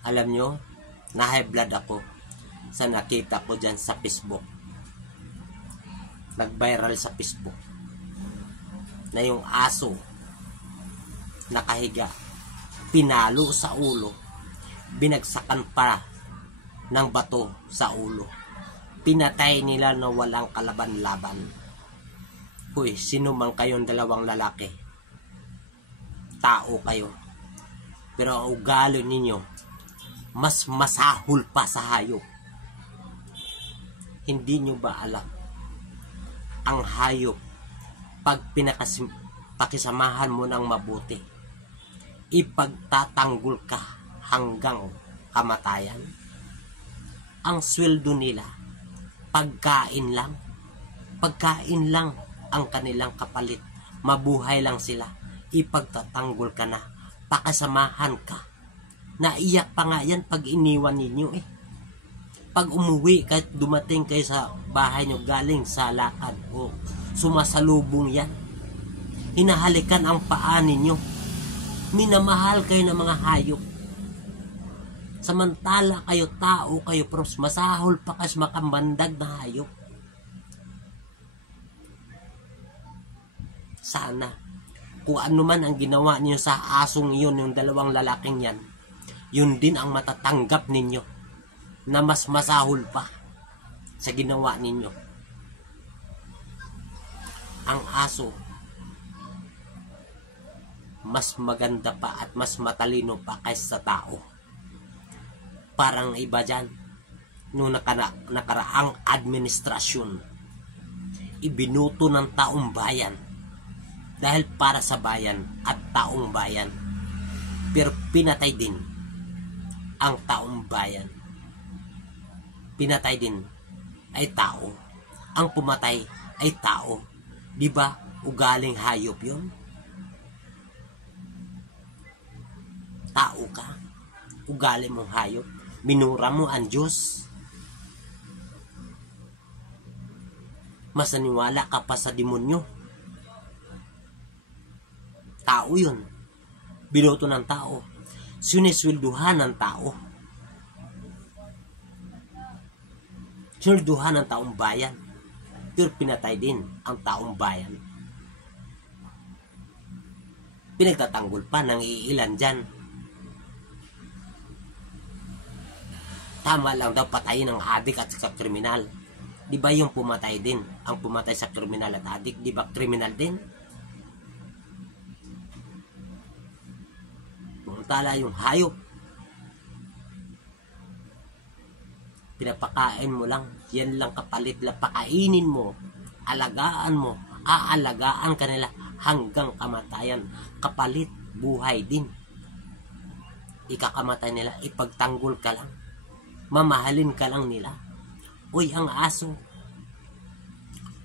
Alam nyo, na-high blood ako sa nakita ko dyan sa Facebook. Nag-viral sa Facebook na yung aso nakahiga, pinalo sa ulo, binagsakan pa ng bato sa ulo, pinatay nila na walang kalaban-laban. Hoy, sino man kayong dalawang lalaki, tao kayo, pero ang ugali ninyo mas masahol pa sa hayop. Hindi nyo ba alam, ang hayop, pag pakisamahan mo ng mabuti, ipagtatanggol ka hanggang kamatayan. Ang sweldo nila, pagkain lang ang kanilang kapalit. Mabuhay lang sila, ipagtatanggol ka na, pakasamahan ka. Naiyak pa nga yan pag iniwan ninyo eh. Pag umuwi, kahit dumating kayo sa bahay nyo galing sa lakad o sumasalubong yan, hinahalikan ang paa ninyo, minamahal kayo ng mga hayop. Samantala kayo, tao kayo, pros, masahol pa kas makambandag na hayop. Sana kung ano man ang ginawa niyo sa asong iyon, yung dalawang lalaking yan, yun din ang matatanggap ninyo, na mas masahol pa sa ginawa ninyo. Ang aso mas maganda pa at mas matalino pa kaysa sa tao. Parang iba dyan, nung nakaraang administrasyon, ibinuto ng taong bayan dahil para sa bayan at taong bayan, pero pinatay din ang taong bayan. Pinatay din ay tao, ang pumatay ay tao. Di ba ugaling hayop yun? Tao ka, ugali mong hayop, minura mo ang Diyos. Mas naniwala ka pa sa demonyo. Tao yun, binoto ng tao, siniswelduhan ng tao, sinulduhan ng taong bayan, pero pinatay din ang taong bayan. Pinagtatanggol pa ng iilan dyan. Tama lang daw patayin ng adik at sa kriminal. Di ba yung pumatay din, ang pumatay sa kriminal at adik, di ba kriminal din? Tala yung hayop, pinapakain mo lang, yan lang kapalit lang, pakainin mo, alagaan mo, aalagaan ka nila hanggang kamatayan, kapalit buhay din. Ikakamatay nila, ipagtanggol ka lang, mamahalin ka lang nila. Uy, ang aso,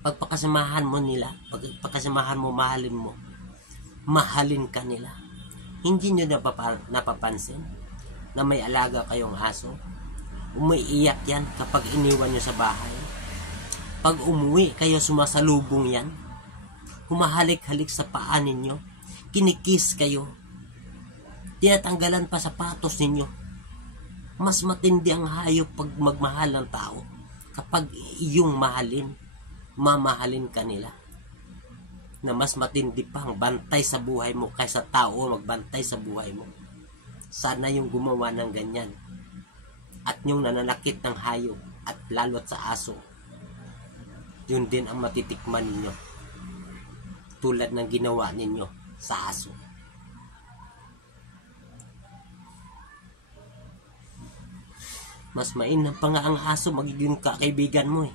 pagpakasamahan mo nila, pagpakasamahan mo, mahalin ka nila. Hindi nyo napapansin na may alaga kayong aso? Umiiyak yan kapag iniwan nyo sa bahay. Pag umuwi kayo, sumasalubong yan. Humahalik-halik sa paa ninyo. Kinikis kayo. Tinatanggalan pa sapatos ninyo. Mas matindi ang hayop pag magmahal ng tao. Kapag iyong mahalin, mamahalin ka nila. Na mas matindi pang bantay sa buhay mo kaysa tao magbantay sa buhay mo. Sana yung gumawa ng ganyan at yung nananakit ng hayop at lalo't sa aso, yun din ang matitikman ninyo tulad ng ginawa ninyo sa aso. Mas mainam pa nga ang aso, magiging kaibigan mo eh.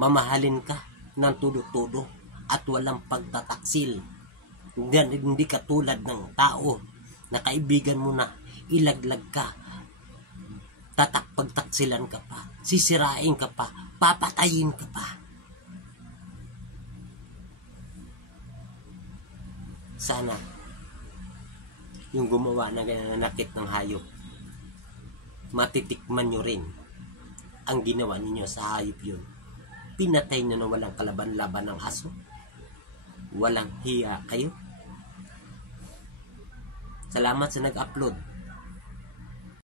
Mamahalin ka ng tudo-tudo at walang pagtataksil. Hindi katulad ng tao na kaibigan mo na, ilaglag ka, pagtaksilan ka pa, sisirain ka pa, papatayin ka pa. Sana yung gumawa ng nananakit ng hayop, matitikman nyo rin ang ginawa ninyo sa hayop yun. Pinatay nyo na walang kalaban-laban ng aso. Walang hiya kayo. Salamat sa nag-upload.